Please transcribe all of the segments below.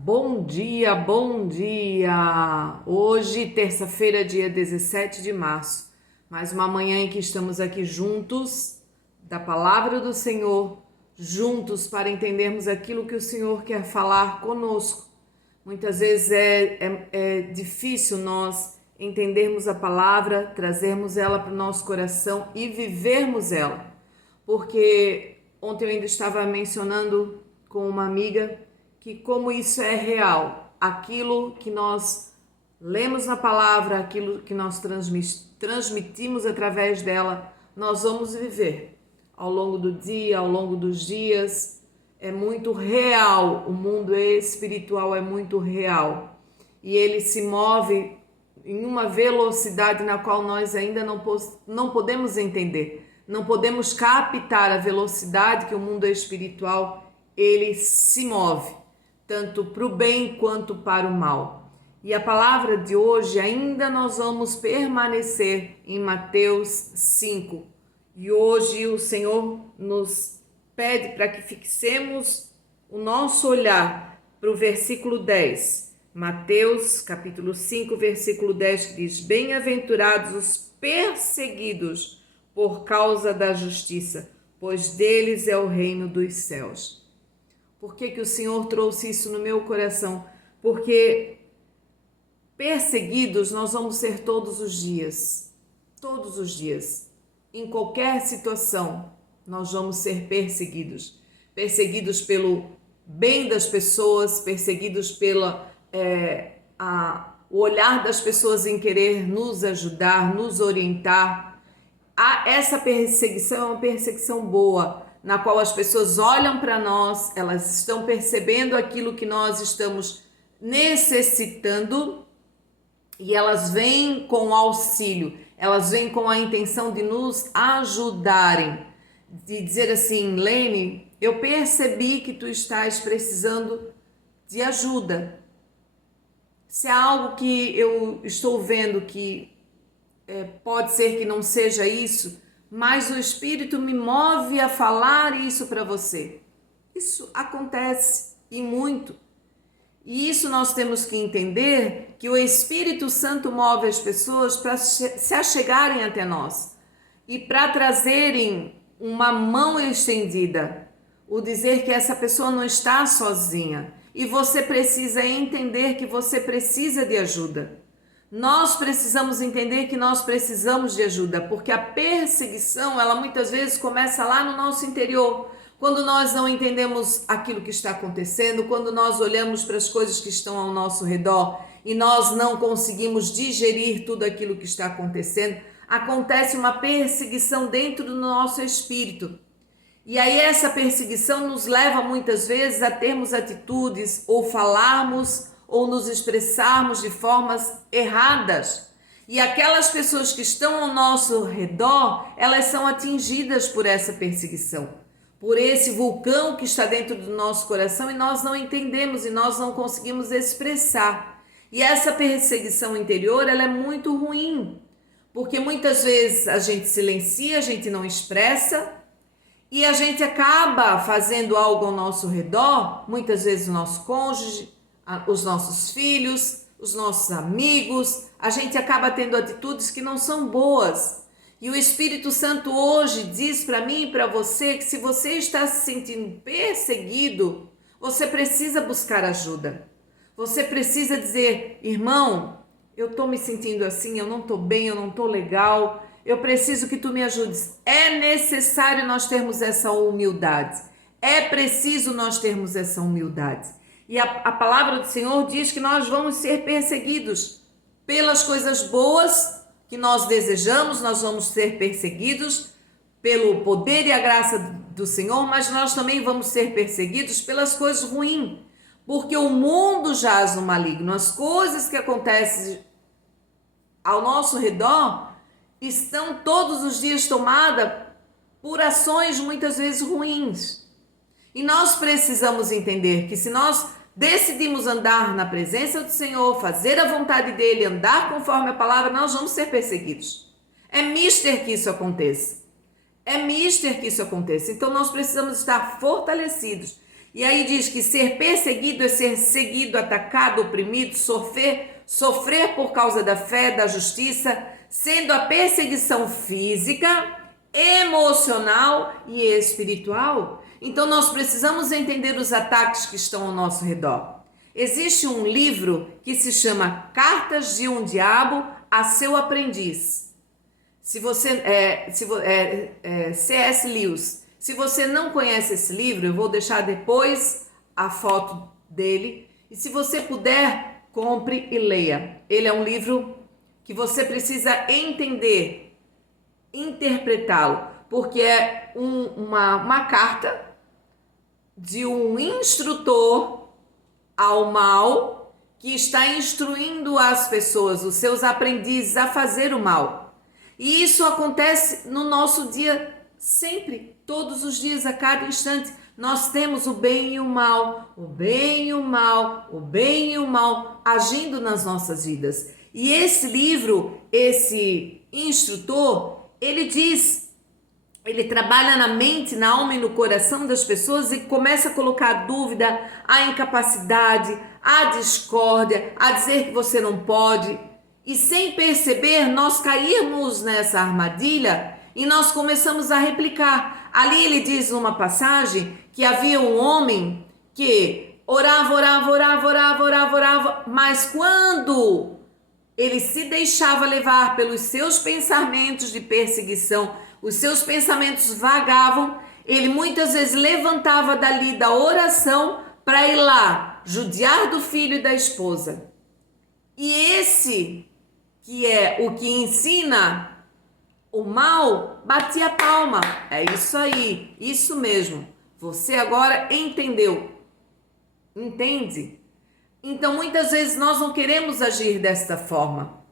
Bom dia, bom dia! Hoje, terça-feira, dia 17 de março, mais uma manhã em que estamos aqui juntos, da palavra do Senhor, juntos para entendermos aquilo que o Senhor quer falar conosco. Muitas vezes é difícil nós entendermos a palavra, trazermos ela para o nosso coração e vivermos ela, porque ontem eu ainda estava mencionando com uma amiga que como isso é real, aquilo que nós lemos na palavra, aquilo que nós transmitimos através dela, nós vamos viver ao longo do dia, ao longo dos dias. É muito real, o mundo espiritual é muito real e ele se move em uma velocidade na qual nós ainda não podemos entender, não podemos captar a velocidade que o mundo espiritual ele se move, tanto para o bem quanto para o mal. E a palavra de hoje ainda nós vamos permanecer em Mateus 5. E hoje o Senhor nos pede para que fixemos o nosso olhar para o versículo 10. Mateus capítulo 5, versículo 10, que diz: Bem-aventurados os perseguidos por causa da justiça, pois deles é o reino dos céus. Por que o Senhor trouxe isso no meu coração? Porque perseguidos nós vamos ser todos os dias. Todos os dias. Em qualquer situação, nós vamos ser perseguidos. Perseguidos pelo bem das pessoas, perseguidos pelo o olhar das pessoas em querer nos ajudar, nos orientar. Essa perseguição é uma perseguição boa, na qual as pessoas olham para nós, elas estão percebendo aquilo que nós estamos necessitando e elas vêm com auxílio, elas vêm com a intenção de nos ajudarem, de dizer assim: Lene, eu percebi que tu estás precisando de ajuda. Se há algo que eu estou vendo que pode ser que não seja isso, mas o Espírito me move a falar isso para você. Isso acontece e muito. E isso nós temos que entender, que o Espírito Santo move as pessoas para se achegarem até nós e para trazerem uma mão estendida, o dizer que essa pessoa não está sozinha e você precisa entender que você precisa de ajuda. Nós precisamos entender que nós precisamos de ajuda, porque a perseguição, ela muitas vezes começa lá no nosso interior, quando nós não entendemos aquilo que está acontecendo, quando nós olhamos para as coisas que estão ao nosso redor e nós não conseguimos digerir tudo aquilo que está acontecendo, acontece uma perseguição dentro do nosso espírito. E aí essa perseguição nos leva muitas vezes a termos atitudes ou falarmos ou nos expressarmos de formas erradas. E aquelas pessoas que estão ao nosso redor, elas são atingidas por essa perseguição, por esse vulcão que está dentro do nosso coração e nós não entendemos e nós não conseguimos expressar. E essa perseguição interior, ela é muito ruim, porque muitas vezes a gente silencia, a gente não expressa e a gente acaba fazendo algo ao nosso redor, muitas vezes o nosso cônjuge, os nossos filhos, os nossos amigos, a gente acaba tendo atitudes que não são boas. E o Espírito Santo hoje diz para mim e para você que se você está se sentindo perseguido, você precisa buscar ajuda. Você precisa dizer: irmão, eu estou me sentindo assim, eu não estou bem, eu não estou legal, eu preciso que tu me ajudes. É necessário nós termos essa humildade. É preciso nós termos essa humildade. E a palavra do Senhor diz que nós vamos ser perseguidos pelas coisas boas que nós desejamos, nós vamos ser perseguidos pelo poder e a graça do Senhor, mas nós também vamos ser perseguidos pelas coisas ruins, porque o mundo jaz no maligno. As coisas que acontecem ao nosso redor estão todos os dias tomadas por ações muitas vezes ruins. E nós precisamos entender que se nós decidimos andar na presença do Senhor, fazer a vontade dele, andar conforme a palavra, nós vamos ser perseguidos. É mister que isso aconteça. É mister que isso aconteça. Então nós precisamos estar fortalecidos E aí diz que ser perseguido é ser seguido, atacado, oprimido, sofrer por causa da fé, da justiça, sendo a perseguição física, emocional e espiritual. Então nós precisamos entender os ataques que estão ao nosso redor. Existe um livro que se chama Cartas de um Diabo a Seu Aprendiz. C.S. Lewis. Se você não conhece esse livro, eu vou deixar depois a foto dele. E se você puder, compre e leia. Ele é um livro que você precisa entender, interpretá-lo, porque é uma carta de um instrutor ao mal que está instruindo as pessoas, os seus aprendizes, a fazer o mal. E isso acontece no nosso dia sempre, todos os dias, a cada instante. Nós temos o bem e o mal, o bem e o mal, o bem e o mal agindo nas nossas vidas. E esse livro, esse instrutor, ele trabalha na mente, na alma e no coração das pessoas e começa a colocar a dúvida, a incapacidade, a discórdia, a dizer que você não pode. E sem perceber, nós caímos nessa armadilha e nós começamos a replicar. Ali ele diz numa passagem que havia um homem que orava, mas quando ele se deixava levar pelos seus pensamentos de perseguição, os seus pensamentos vagavam, ele muitas vezes levantava dali da oração para ir lá judiar do filho e da esposa. E esse, que é o que ensina o mal, batia palma. É isso aí, isso mesmo. Você agora entendeu. Entende? Então, muitas vezes nós não queremos agir desta forma.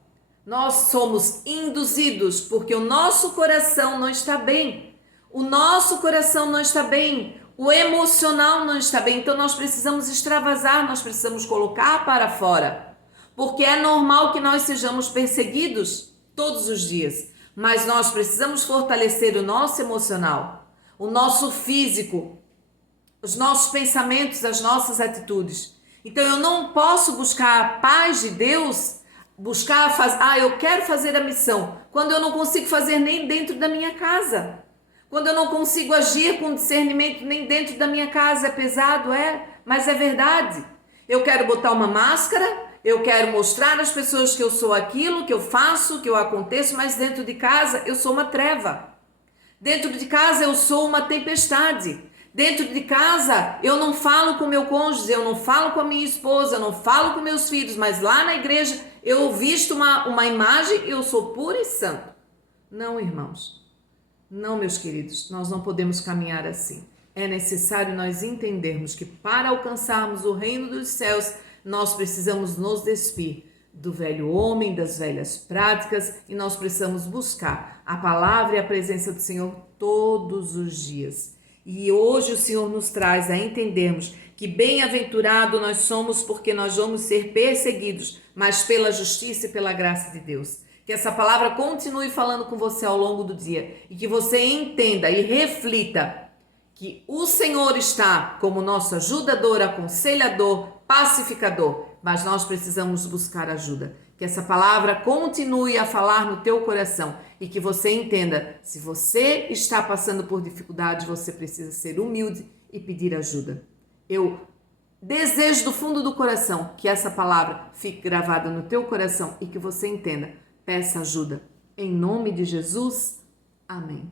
Nós somos induzidos porque o nosso coração não está bem. O nosso coração não está bem. O emocional não está bem. Então, nós precisamos extravasar, nós precisamos colocar para fora. Porque é normal que nós sejamos perseguidos todos os dias. Mas nós precisamos fortalecer o nosso emocional, o nosso físico, os nossos pensamentos, as nossas atitudes. Então eu não posso buscar a paz de Deus, eu quero fazer a missão, quando eu não consigo fazer nem dentro da minha casa. Quando eu não consigo agir com discernimento nem dentro da minha casa. É pesado, mas é verdade. Eu quero botar uma máscara, eu quero mostrar às pessoas que eu sou aquilo, que eu faço, que eu aconteço, mas dentro de casa eu sou uma treva. Dentro de casa eu sou uma tempestade. Dentro de casa eu não falo com meu cônjuge, eu não falo com a minha esposa, eu não falo com meus filhos, mas lá na igreja eu visto uma imagem e eu sou puro e santo. Não, irmãos. Não, meus queridos, nós não podemos caminhar assim. É necessário nós entendermos que para alcançarmos o reino dos céus, nós precisamos nos despir do velho homem, das velhas práticas, e nós precisamos buscar a palavra e a presença do Senhor todos os dias. E hoje o Senhor nos traz a entendermos que bem-aventurado nós somos porque nós vamos ser perseguidos, mas pela justiça e pela graça de Deus. Que essa palavra continue falando com você ao longo do dia e que você entenda e reflita que o Senhor está como nosso ajudador, aconselhador, pacificador, mas nós precisamos buscar ajuda. Que essa palavra continue a falar no teu coração e que você entenda, se você está passando por dificuldade, você precisa ser humilde e pedir ajuda. Eu desejo do fundo do coração que essa palavra fique gravada no teu coração e que você entenda. Peça ajuda. Em nome de Jesus, amém.